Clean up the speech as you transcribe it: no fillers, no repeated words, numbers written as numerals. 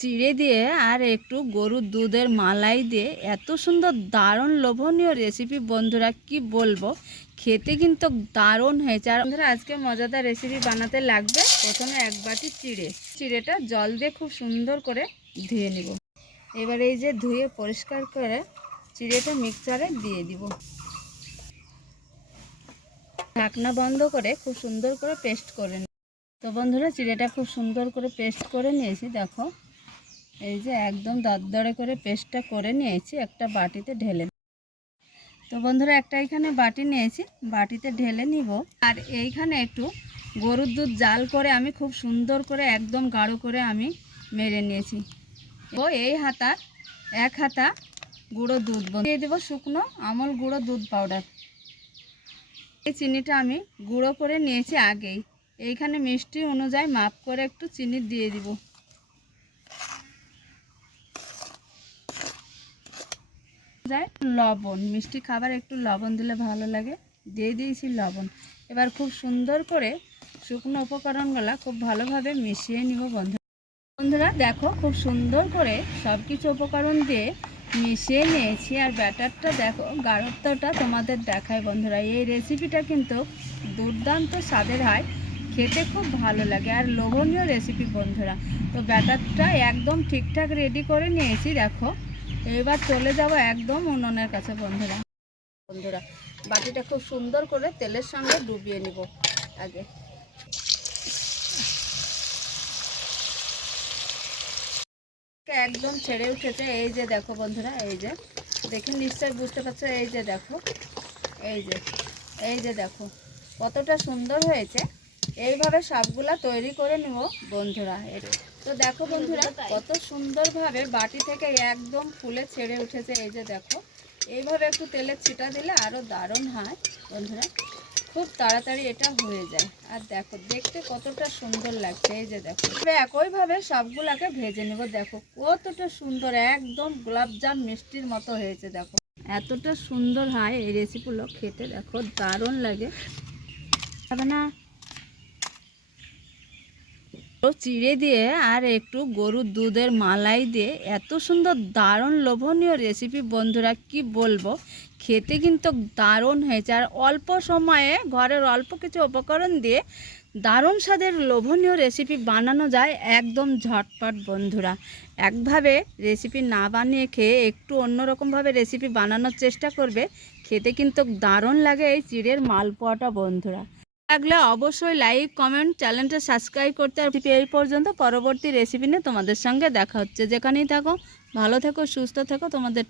চিড়ে দিয়ে আর একটু গরুর দুধের মালাই দিয়ে এত সুন্দর দারুণ লোভনীয় রেসিপি বন্ধুরা, কি বলবো, খেতে কিন্তু দারুণ হয়েছে। আর বন্ধুরা, আজকে মজাদার রেসিপি বানাতে লাগবে প্রথমে এক বাটি চিড়েটা জল দিয়ে খুব সুন্দর করে ধুয়ে নিব। এবার এই যে ধুয়ে পরিষ্কার করে চিড়েটা মিক্সচারে দিয়ে দিব। ঢাকনা বন্ধ করে খুব সুন্দর করে পেস্ট করে নিব। তো বন্ধুরা, চিড়েটা খুব সুন্দর করে পেস্ট করে নিয়েছি। দেখো, এই যে একদম দরদরে করে পেস্টটা করে নিয়েছি, একটা বাটিতে ঢেলে। তো বন্ধুরা, একটা এখানে বাটি নিয়েছি, বাটিতে ঢেলে নিব। আর এইখানে একটু গরুর দুধ জাল করে আমি খুব সুন্দর করে একদম গাঢ় করে আমি মেরে নিয়েছি। ও এই হাতা এক হাতা গুঁড়ো দুধ দিয়ে দেবো, শুকনো আমল গুঁড়ো দুধ পাউডার। এই চিনিটা আমি গুঁড়ো করে নিয়েছি আগেই। এইখানে মিষ্টি অনুযায়ী মাপ করে একটু চিনি দিয়ে দিব। লবণ, মিষ্টি খাবার একটু লবণ দিলে ভালো লাগে, দিয়ে দিয়েছি লবণ। এবার খুব সুন্দর করে শুকনো উপকরণগুলো খুব ভালোভাবে মিশিয়ে নিব। বন্ধুরা দেখো, খুব সুন্দর করে সব কিছু উপকরণ দিয়ে মিশিয়ে নিয়েছি। আর ব্যাটারটা দেখো, গাঢ়ত্বটা তোমাদের দেখায় বন্ধুরা। এই রেসিপিটা কিন্তু দুর্দান্ত স্বাদের হয়, খেতে খুব ভালো লাগে আর লোভনীয় রেসিপি বন্ধুরা। তো ব্যাটারটা একদম ঠিকঠাক রেডি করে নিয়েছি। দেখো, এবার চলে যাব একদম উনুনের কাছে বন্ধুরা। বাটিটা খুব সুন্দর করে তেলের সঙ্গে ডুবিয়ে নিব আগে। একদম ছেড়ে উঠেছে, এই যে দেখো বন্ধুরা, এই যে দেখে নিশ্চয়ই বুঝতে পারছো। এই যে দেখো, এই যে দেখো কতটা সুন্দর হয়েছে। এইভাবে সবগুলা তৈরি করে নেব বন্ধুরা। তো দেখো বন্ধুরা, কত সুন্দরভাবে বাটি থেকে একদম ফুলে ছেড়ে উঠেছে। এই যে দেখো, এইভাবে একটু তেলের ছিটা দিলে আরও দারুণ হয় বন্ধুরা, খুব তাড়াতাড়ি এটা হয়ে যায়। আর দেখো দেখতে কতটা সুন্দর লাগছে। এই যে দেখো, একইভাবে সবগুলাকে ভেজে নেব। দেখো কতটা সুন্দর, একদম গোলাপজাম মিষ্টির মতো হয়েছে। দেখো এতটা সুন্দর হয় এই রেসিপিগুলো খেতে, দেখো দারুণ লাগে না। চিড়ে দিয়ে আর একটু গরুর দুধের মালাই দিয়ে এত সুন্দর দারুণ লোভনীয় রেসিপি বন্ধুরা, কি বলবো, খেতে কিন্তু দারুণ হয়েছে। আর অল্প সময়ে ঘরের অল্প কিছু উপকরণ দিয়ে দারুণ স্বাদের লোভনীয় রেসিপি বানানো যায় একদম ঝটপট বন্ধুরা। একভাবে রেসিপি না বানিয়ে খেয়ে একটু অন্যরকমভাবে রেসিপি বানানোর চেষ্টা করবে, খেতে কিন্তু দারুণ লাগে এই চিড়ের মালপোয়াটা বন্ধুরা। লাগলে অবশ্যই লাইক কমেন্ট চ্যানেলটা সাবস্ক্রাইব করতে। আর এই পর্যন্ত পরবর্তী রেসিপি নিয়ে তোমাদের সঙ্গে দেখা হচ্ছে। যেখানেই থাকো ভালো থেকো, সুস্থ থেকো, তোমাদের